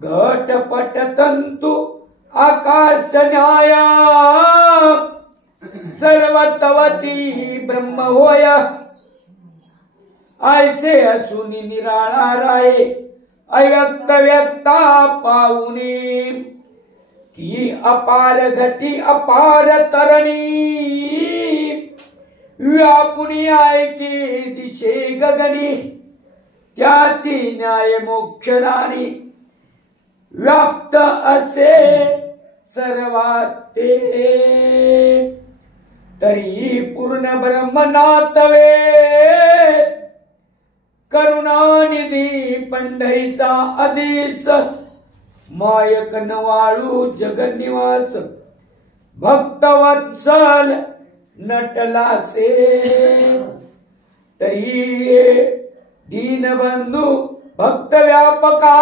घटपट तंतु आकाश न्याया सर्वतवची ब्रह्म होय ऐसे असुनी निराळा राये अव्यक्त व्यक्ता पाहुणे ती अपार घटी अपार तरणी व्यापुनी ऐके दिशे गगनी त्याची न्याय मोक्षराणी व्याप्त असे सर्वाते तरी पूर्ण ब्रह्मनाथवे करुणानिधी पंढरीचा आदेश मायक नवाळू जगन्निवास भक्तवत्सल नटलासे तरी दीनबंधू भक्त व्यापका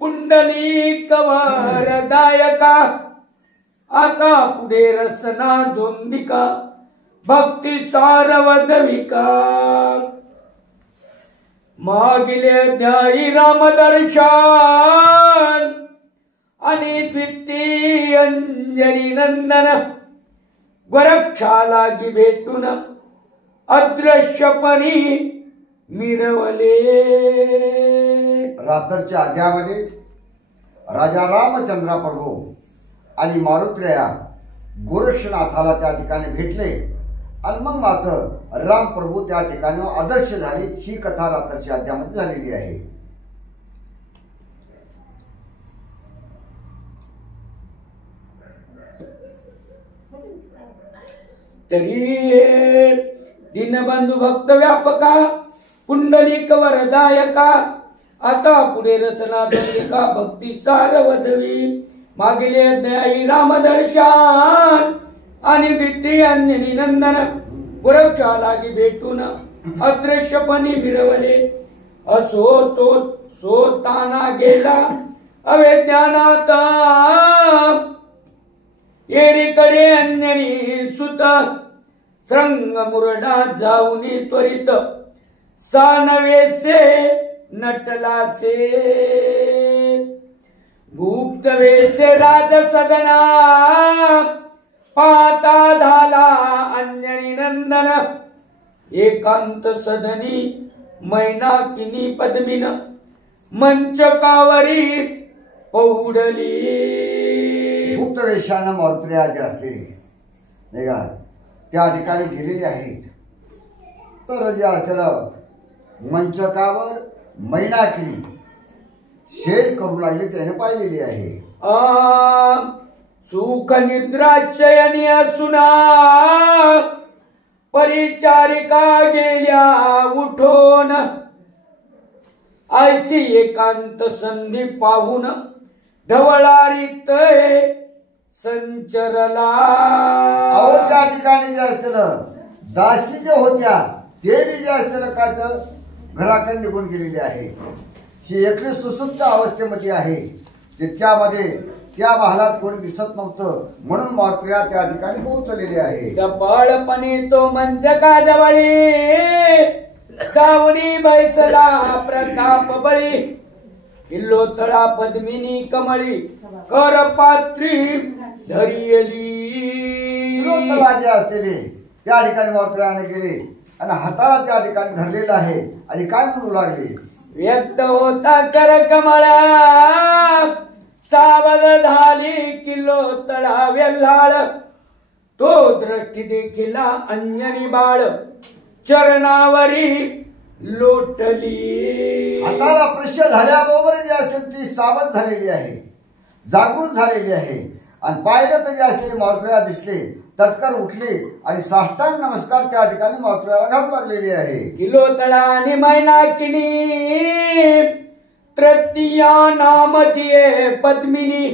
पुंडलिक वरदायका आता पुढे रसना दोंदिका भक्ती सारवधविका मागिले अध्यायी रामदर्शन आणि द्वितीय अंजनी नंदन गोरक्षा लागी भेटून अदृश्यपणी मिरवले। रात्रच्या अध्यायामध्ये राजा रामचंद्र प्रभू आणि मारुत्रया गोरक्षनाथाला त्या ठिकाणी भेटले आणि मग मात्र राम प्रभू त्या ठिकाणी आदर्श झाले। ही कथा रात्रच्या अध्यायामध्ये झालेली आहे। तरी दीनबंधू भक्त व्यापका पुंडलिक वरदायका आता पुढे रचना दोंदिका भक्ती सारवधवी मागिले अध्यायी रामदर्शन आणि द्वितीय अंजनी नंदन गोरक्षा लागी भेटून अदृश्यपणी फिरवले। असो तो सोताना गेला अवेज्ञानात येरीकडे अंजनी सुत श्रंग मुरडा जाऊनी त्वरित सानवेसे नटलासे गुप्त वेसे राज सदना पाता झाला अंजनी नंदन एकांत सदनी मैनाकिनी पद्मिन मंचकावरी पौडली। गुप्त वेशानं मारुत्रया जे असलेले नाही का त्या ठिकाणी गेलेले आहेत। तर जे असलेलं मंचकावर मैनाकिनी शेर करू लागले त्याने पाहिलेली आहे। सुख निद्राशयनी असुना परिचारिका गेल्या उठोन ऐसी एकांत संधी पाहून धवळारीत संचरला। अहो त्या ठिकाणी जे असलेलं दासी जे होत्या ते बी जे असलेलं काय तर घराकडे निघून गेलेले आहे। ही एकली सुसुप्त अवस्थेमध्ये आहे। तितक्यामध्ये त्या महालात कोणी दिसत नव्हतं म्हणून मारुत्रया त्या ठिकाणी पोहोचलेली आहे। चपळपणे तो मंचका जवळी जाऊनी बैसला प्रताप बळी किल्लो तळा पद्मिनी कमळी कर पात्री धरियली। जे असलेले त्या ठिकाणी मारुत्रयाने गेले आणि हाताला त्या ठिकाणी धरलेला आहे आणि काय म्हणू लागले व्यक्त होता कर कमळा सावध झाली किल्लो तळा वेल्हाळ तो दृष्टी देखिला अंजनी बाळ चरणावरी लोटली। हाताला स्पर्श झाल्याबरोबर जे असेल ती सावध झालेली आहे जागृत झालेली आहे आणि पाहिलं तर जे असलेले मारुत्रया दिसले तटकर उठले आणि साष्टांग नमस्कार त्या ठिकाणी मारुत्रयाला घालू लागलेली आहे। किल्लो तळा आणि मैनाकिनी तृतीया नामची पद्मिनी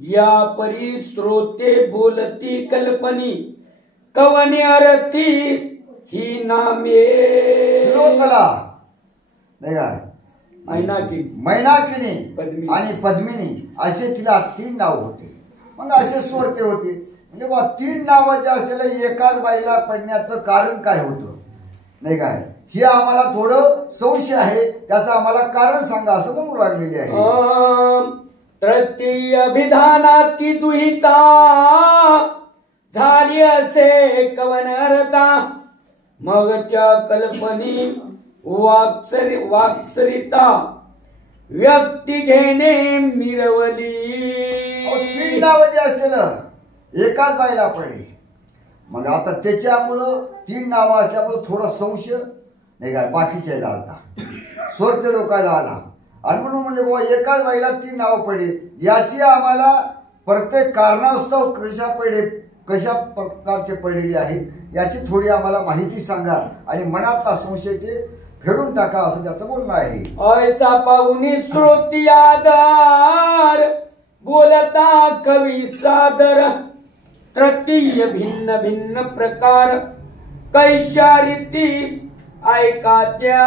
या परी स्रोते बोलती कल्पनी कवनी अरती ही नामे। किल्लोतला नाही का मैनाकिनी आणि पद्मिनी असे तिला 3 नाव होते। मग असे स्वरते होते म्हणजे बा 3 नाव जे असलेलं एकाच बाईला पडण्याचं कारण काय होतं नाही काय ही आम्हाला थोडं संशय आहे, त्याचं आम्हाला कारण सांगा असं म्हणू लागलेले आहे. तृतीय अभिधानाती दुहिता झाली असे कवनरता, मग त्या कल्पनी वाक्सरिता व्यक्ती घेणे मिरवली. 3 नावं जे असतील एकाच बाईला पडले. मग आता त्याच्यामुळं 3 नावं असल्यामुळं थोडा संशय नाही काय बाकीच्या झाला, स्वर्थ लोकांना आला आणि म्हणून म्हणले बाबा एकाच बाईला 3 नावं पडली. याची आम्हाला प्रत्येक कारणास्तव कशा प्रकारचे पडलेली आहे याची थोडी आम्हाला माहिती सांगा आणि मनातला संशय ते फेडून टाका असं त्याचं बोलणं आहे. ऐसा पाहुनी श्रोती आधार बोलता कवी सादर, तृतीय भिन्न भिन्न प्रकार कैशा रीती ऐका त्या.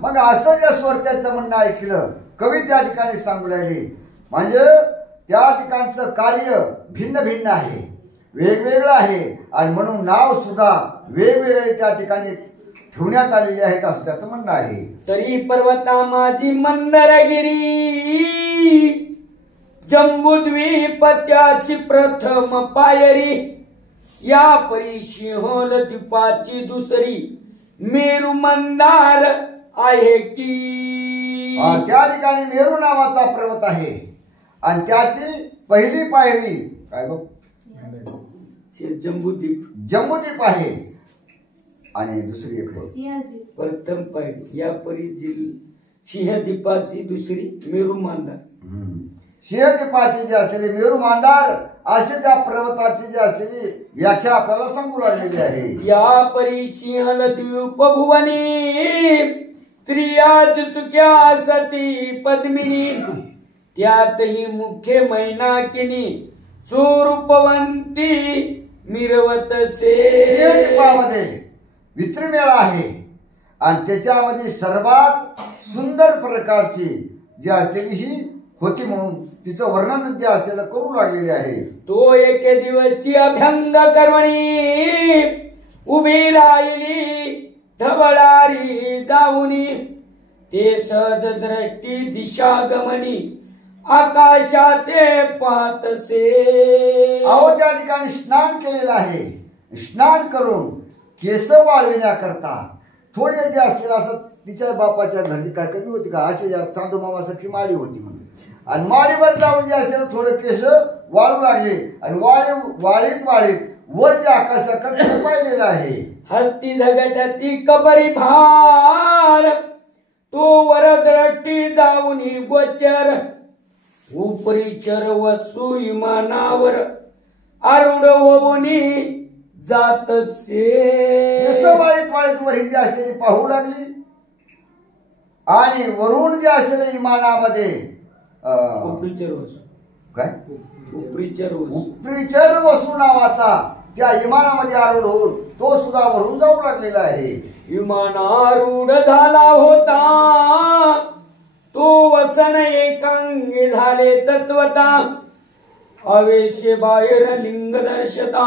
मग असं ज्या स्वरत्याचं म्हणणं ऐकलं कवी त्या ठिकाणी सांगू लागले, म्हणजे त्या ठिकाणचं कार्य भिन्न भिन्न आहे, वेगवेगळं आहे आणि म्हणून नाव सुद्धा वेगवेगळे त्या ठिकाणी ठेवण्यात आलेले आहेत असं त्याचं म्हणणं आहे. तरी पर्वता माझी मंदरगिरी, जम्बूद्वीप त्याची प्रथम पायरी, या परी सिंहल द्वीपाची दुसरी, मेरू मंदार आहे की. त्या ठिकाणी मेरू नावाचा पर्वत आहे आणि त्याची पहिली पायरी काय बघ जम्बूद्वीप आहे आणि दुसरी एक प्रथम पायरी, या परी सिंहद्वीपाची दुसरी मेरू मंदार. सिंहद्वीपाची जी असलेली मेरू मंदार असे त्या पर्वताची जी असलेली व्याख्या आपल्याला सांगू लागलेली आहे. या परी सिंहल द्वीप भुवनी, स्त्रिया चुतक्या सती पद्मिनी, त्यातही मुख्य मैनाकिनी, स्वरूपवंती मिरवतसे. सिंहद्वीपामध्ये विस्तीर्णमेळा आहे आणि त्याच्यामध्ये सर्वात सुंदर प्रकारची जी असलेली ही होती म्हणून तिचं वर्णन जे असलेलं करू लागलेले आहे. तो एके दिवशी अभ्यंग कर्मणी उभी राहिली धबळारी जाऊनी, ते सहज दृष्टी दिशा गमनी आकाशाते पाहतसे. अहो त्या ठिकाणी स्नान केलेलं आहे. स्नान करून केस वाळविण्याकरता थोडे जे असलेलं असं तिच्या बापाच्या घरची काय कमी होती का, असे चांदू मामासारखी माडी होती म्हणून, आणि माडीवर जाऊन जे असलेलं थोडं केस वाळू लागले आणि वाळीत वर जे आकाशाकडे पाहिलेलं आहे. हस्ती झगटती कबरी भार, तो वर दृष्टी जाऊनी गोचर, उपरी चर वसू विमानावर आरूढ होऊनी जातसे. केस वाळीत वर ही जी असलेली पाहू लागली आणि वरून जे असलेले विमानामध्ये काय उपरीचर वसू नावाचा त्या विमानामध्ये आरूढ होऊन तो सुद्धा वरून जाऊ लागलेला आहे. विमानारूढ झाला होता तो वसन एकांगी झाले तत्वता, अवेश बाहेर लिंग दर्शता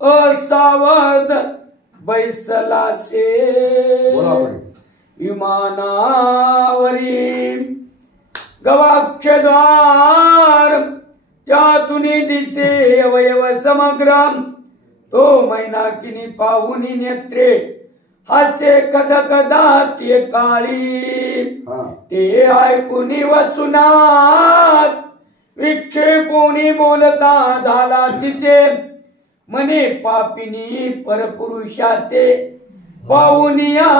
असावध बैसलासे. विमानावरी गवाक्षद्वार त्यातून दिसे अवयव समग्र, तो मैनाकिनी पाहुनी नेत्रे हास्य कदा ते काळी, ते ऐकुनी वसुनात विक्षेपोनी बोलता झाला तिथे, मने पापिनी परपुरुषाते पाहुनिया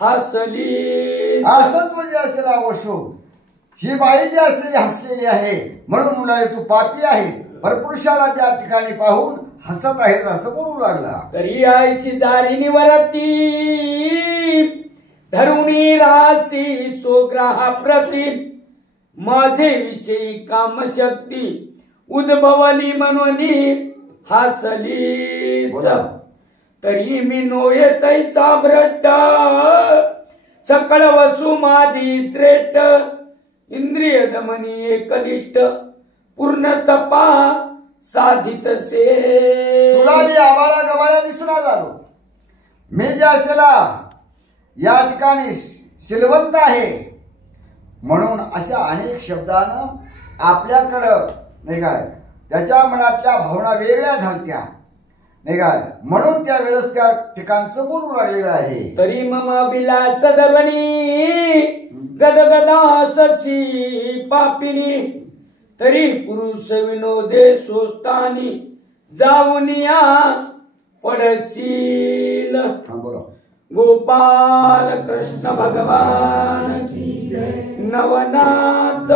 हसली. हसत म्हणजे असलेला अवश्य ही बाई जी असलेली हसलेली आहे म्हणून मुलाने तू पापी आहेस, परपुरुषाला त्या ठिकाणी पाहून हसत आहेस असं बोलू लागला. तरी आईशी जारी वरती धरुणी राशी सोग्राहा प्रती, माझे विषयी कामशक्ती उद्भवली म्हणून हसली. तरी मी नोये तैसा भ्रष्ट, सकळ वसू माझी श्रेष्ठ, इंद्रिय दमनी एकनिष्ठ पूर्ण तपा साधितसे. तुला मी आबाळा गबाळा दिसणार झालो मी ज्या त्याला या ठिकाणी सिलवंत आहे म्हणून अशा अनेक शब्दानं आपल्याकडं नाही काय त्याच्या मनातल्या भावना वेगळ्या झालत्या नाही काय म्हणून त्या वेळेस त्या ठिकाणचं बोलू लागलेलं आहे. तरी मम विलास दर्वनी गदगदा सची पापिनी तरी पुरुष विनोदे सोस्तानी जाऊनिया पडशील. बोला. गोपाल कृष्ण भगवान की जय. नवनाथ